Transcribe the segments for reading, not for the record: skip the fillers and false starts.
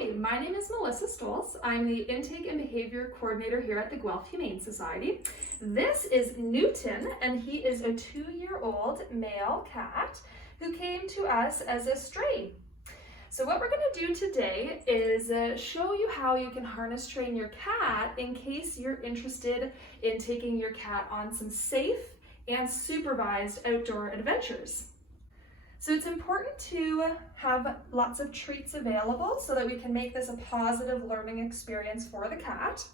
Hi, my name is Melissa Stolz. I'm the Intake and Behaviour Coordinator here at the Guelph Humane Society. This is Newton, and he is a 2-year-old male cat who came to us as a stray. So what we're going to do today is show you how you can harness train your cat in case you're interested in taking your cat on some safe and supervised outdoor adventures. So it's important to have lots of treats available so that we can make this a positive learning experience for the cat.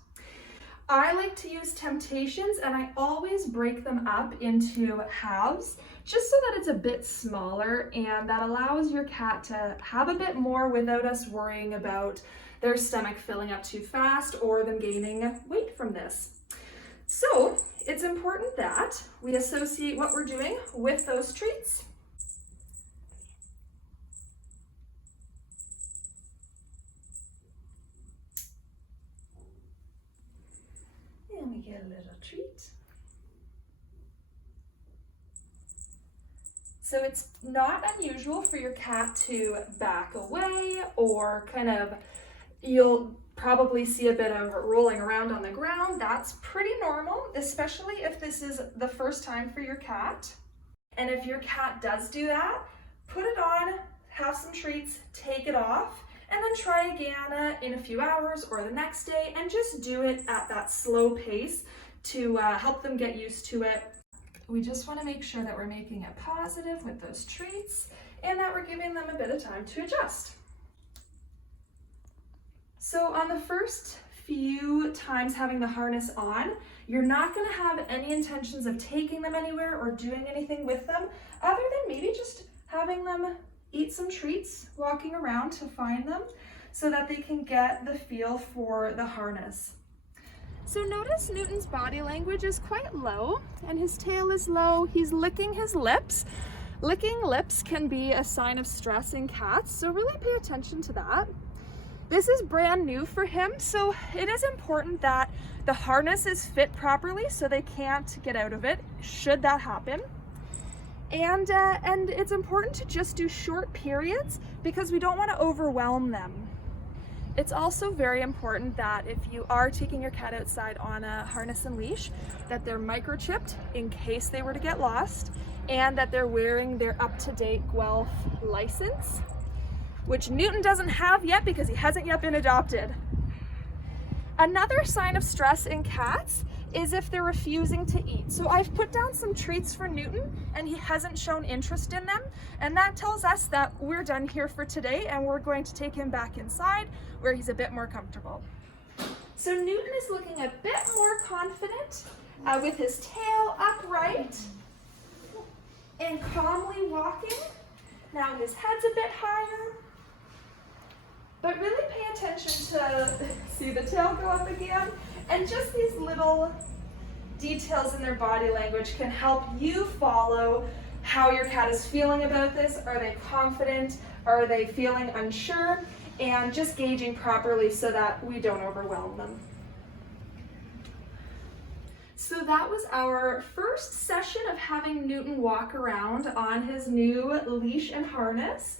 I like to use temptations, and I always break them up into halves just so that it's a bit smaller, and that allows your cat to have a bit more without us worrying about their stomach filling up too fast or them gaining weight from this. So it's important that we associate what we're doing with those treats. And we get a little treat. So it's not unusual for your cat to back away, or you'll probably see a bit of rolling around on the ground. That's pretty normal, especially if this is the first time for your cat. And if your cat does do that, put it on, have some treats, take it off, and then try again in a few hours or the next day, and just do it at that slow pace to help them get used to it. We just want to make sure that we're making it positive with those treats and that we're giving them a bit of time to adjust. So on the first few times having the harness on, you're not going to have any intentions of taking them anywhere or doing anything with them other than maybe just having them eat some treats, walking around to find them so that they can get the feel for the harness. So notice Newton's body language is quite low and his tail is low. He's licking his lips. Licking lips can be a sign of stress in cats, so really pay attention to that. This is brand new for him, so it is important that the harness is fit properly so they can't get out of it should that happen. And it's important to just do short periods because we don't want to overwhelm them. It's also very important that if you are taking your cat outside on a harness and leash, that they're microchipped in case they were to get lost, and that they're wearing their up-to-date Guelph license, which Newton doesn't have yet because he hasn't yet been adopted. Another sign of stress in cats is if they're refusing to eat. So I've put down some treats for Newton and he hasn't shown interest in them, and that tells us that we're done here for today and we're going to take him back inside where he's a bit more comfortable. So Newton is looking a bit more confident with his tail upright and calmly walking. Now his head's a bit higher, but really pay attention to see the tail go up again. And just these little details in their body language can help you follow how your cat is feeling about this. Are they confident? Are they feeling unsure? And just gauging properly so that we don't overwhelm them. So that was our first session of having Newton walk around on his new leash and harness.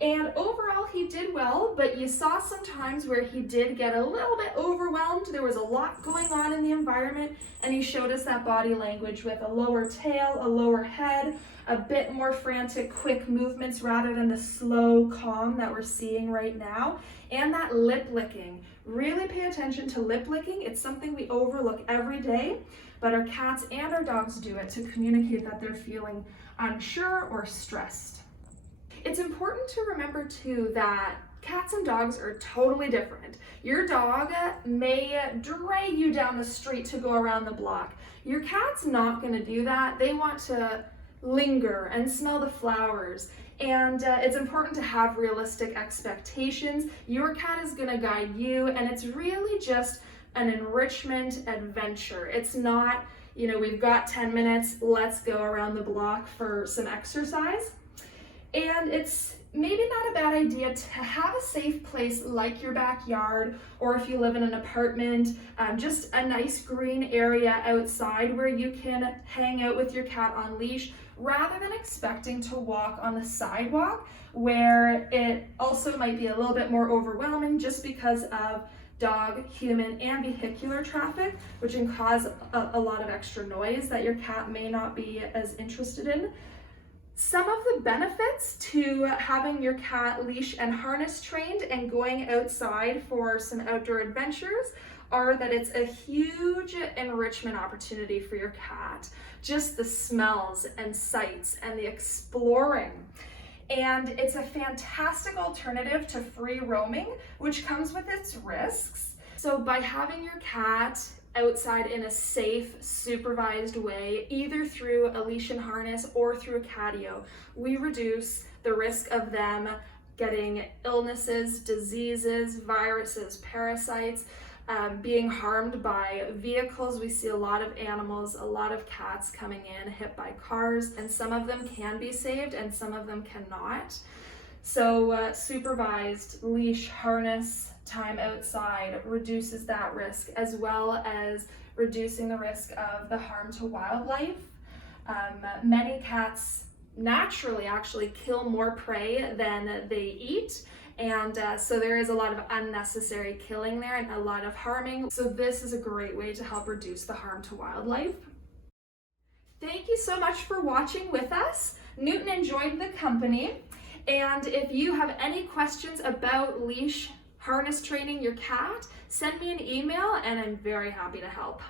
And overall he did well, but you saw some times where he did get a little bit overwhelmed. There was a lot going on in the environment, and he showed us that body language with a lower tail, a lower head, a bit more frantic, quick movements rather than the slow, calm that we're seeing right now. And that lip licking. Really pay attention to lip licking. It's something we overlook every day, but our cats and our dogs do it to communicate that they're feeling unsure or stressed. It's important to remember too that cats and dogs are totally different. Your dog may drag you down the street to go around the block. Your cat's not going to do that. They want to linger and smell the flowers. And it's important to have realistic expectations. Your cat is going to guide you, and it's really just an enrichment adventure. It's not, we've got 10 minutes, let's go around the block for some exercise. And it's maybe not a bad idea to have a safe place like your backyard, or if you live in an apartment, just a nice green area outside where you can hang out with your cat on leash rather than expecting to walk on the sidewalk, where it also might be a little bit more overwhelming just because of dog, human, and vehicular traffic, which can cause a lot of extra noise that your cat may not be as interested in. Some of the benefits to having your cat leash and harness trained and going outside for some outdoor adventures are that it's a huge enrichment opportunity for your cat. Just the smells and sights and the exploring. And it's a fantastic alternative to free roaming, which comes with its risks. So by having your cat outside in a safe, supervised way, either through a leash and harness or through a catio, we reduce the risk of them getting illnesses, diseases, viruses, parasites, being harmed by vehicles. We see a lot of animals, a lot of cats coming in hit by cars, and some of them can be saved and some of them cannot. So supervised leash, harness, time outside reduces that risk, as well as reducing the risk of the harm to wildlife. Many cats naturally actually kill more prey than they eat, and so there is a lot of unnecessary killing there and a lot of harming. So this is a great way to help reduce the harm to wildlife. Thank you so much for watching with us. Newton enjoyed the company, and if you have any questions about leash harness training your cat, send me an email and I'm very happy to help.